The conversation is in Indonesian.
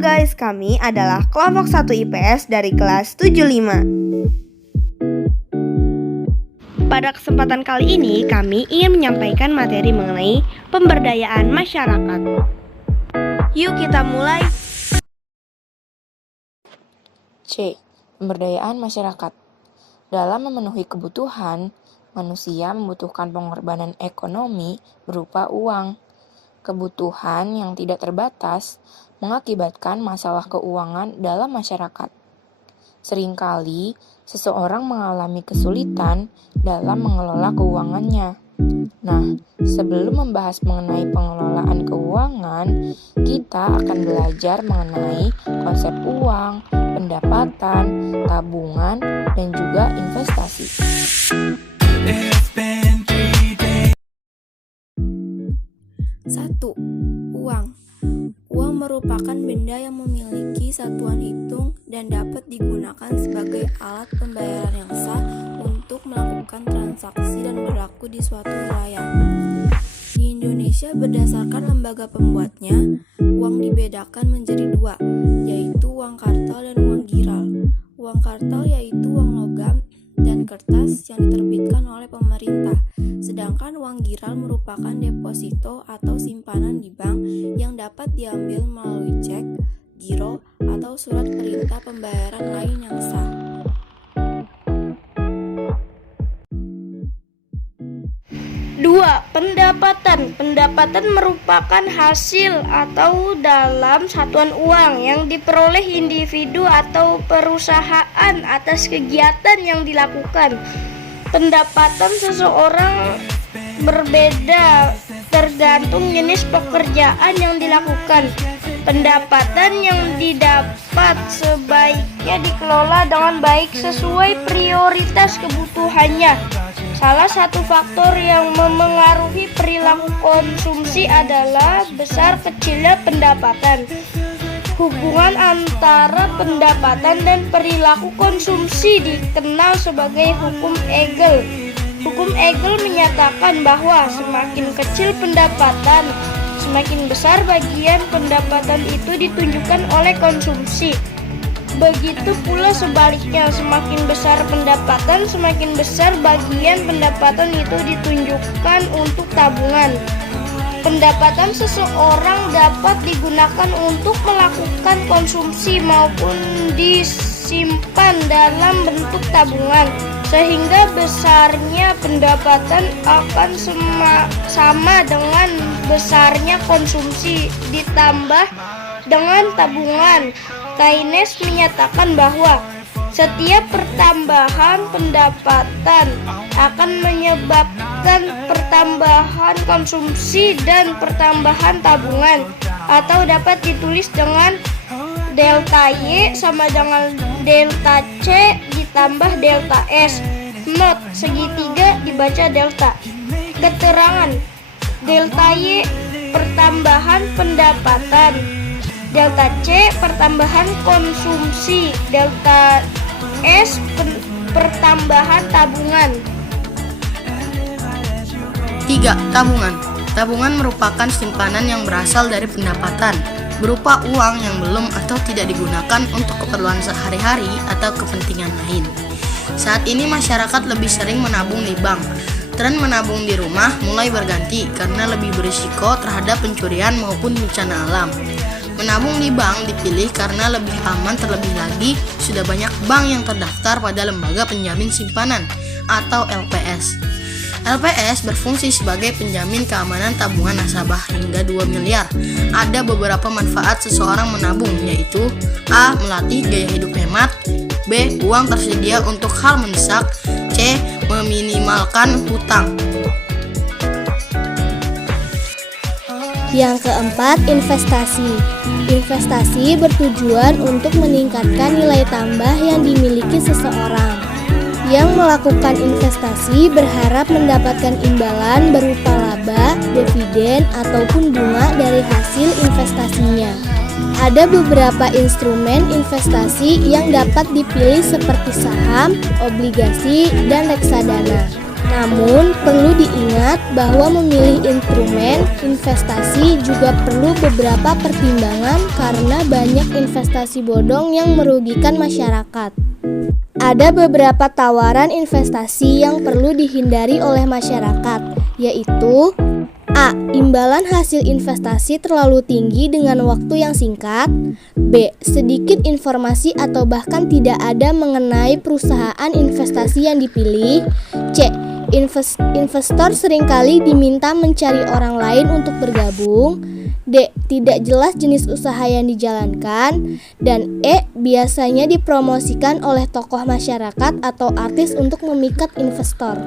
guys, kami adalah kelompok 1 IPS dari kelas 75. Pada kesempatan kali ini, kami ingin menyampaikan materi mengenai pemberdayaan masyarakat. Yuk kita mulai. C. Pemberdayaan masyarakat. Dalam memenuhi kebutuhan, manusia membutuhkan pengorbanan ekonomi berupa uang. Kebutuhan yang tidak terbatas mengakibatkan masalah keuangan dalam masyarakat. Seringkali, seseorang mengalami kesulitan dalam mengelola keuangannya. Nah, sebelum membahas mengenai pengelolaan keuangan, kita akan belajar mengenai konsep uang, pendapatan, tabungan, dan juga investasi. 1. Uang. Uang merupakan benda yang memiliki satuan hitung dan dapat digunakan sebagai alat pembayaran yang sah untuk melakukan transaksi dan berlaku di suatu wilayah. Di Indonesia, berdasarkan lembaga pembuatnya, uang dibedakan menjadi dua, yaitu uang kartal dan uang giral. Uang kartal yaitu uang logam dan kertas yang diterbitkan oleh pemerintah, sedangkan uang giral merupakan deposito atau simpanan di bank yang dapat diambil melalui cek, giro, atau surat perintah pembayaran lain yang sah. 2. Pendapatan. Pendapatan merupakan hasil atau dalam satuan uang yang diperoleh individu atau perusahaan atas kegiatan yang dilakukan. Pendapatan seseorang berbeda tergantung jenis pekerjaan yang dilakukan. Pendapatan yang didapat sebaiknya dikelola dengan baik sesuai prioritas kebutuhannya. Salah satu faktor yang memengaruhi perilaku konsumsi adalah besar kecilnya pendapatan. Hubungan antara pendapatan dan perilaku konsumsi dikenal sebagai hukum Hegel. Hukum Hegel menyatakan bahwa semakin kecil pendapatan, semakin besar bagian pendapatan itu ditunjukkan oleh konsumsi. Begitu pula sebaliknya, semakin besar pendapatan, semakin besar bagian pendapatan itu ditunjukkan untuk tabungan. Pendapatan seseorang dapat digunakan untuk melakukan konsumsi maupun disimpan dalam bentuk tabungan, sehingga besarnya pendapatan akan sama dengan besarnya konsumsi ditambah dengan tabungan. Keynes menyatakan bahwa setiap pertambahan pendapatan akan menyebabkan pertambahan konsumsi dan pertambahan tabungan, atau dapat ditulis dengan delta Y sama dengan delta C ditambah delta S. Not, segitiga dibaca delta. Keterangan: delta Y pertambahan pendapatan, delta C pertambahan konsumsi, delta S pertambahan tabungan. 3. Tabungan. Tabungan merupakan simpanan yang berasal dari pendapatan, berupa uang yang belum atau tidak digunakan untuk keperluan sehari-hari atau kepentingan lain. Saat ini masyarakat lebih sering menabung di bank. Tren menabung di rumah mulai berganti karena lebih berisiko terhadap pencurian maupun bencana alam. Menabung di bank dipilih karena lebih aman, terlebih lagi sudah banyak bank yang terdaftar pada Lembaga Penjamin Simpanan atau LPS. LPS berfungsi sebagai penjamin keamanan tabungan nasabah hingga 2 miliar. Ada beberapa manfaat seseorang menabung, yaitu A. Melatih gaya hidup hemat, B. Uang tersedia untuk hal mendesak, C. Meminimalkan hutang. Yang keempat, investasi. Investasi bertujuan untuk meningkatkan nilai tambah yang dimiliki seseorang. Yang melakukan investasi berharap mendapatkan imbalan berupa laba, dividen, ataupun bunga dari hasil investasinya. Ada beberapa instrumen investasi yang dapat dipilih seperti saham, obligasi, dan reksadana. Namun, perlu diingat bahwa memilih instrumen investasi juga perlu beberapa pertimbangan karena banyak investasi bodong yang merugikan masyarakat. Ada beberapa tawaran investasi yang perlu dihindari oleh masyarakat, yaitu A. Imbalan hasil investasi terlalu tinggi dengan waktu yang singkat. B. Sedikit informasi atau bahkan tidak ada mengenai perusahaan investasi yang dipilih. C. Investor seringkali diminta mencari orang lain untuk bergabung. D. Tidak jelas jenis usaha yang dijalankan. Dan E. Biasanya dipromosikan oleh tokoh masyarakat atau artis untuk memikat investor.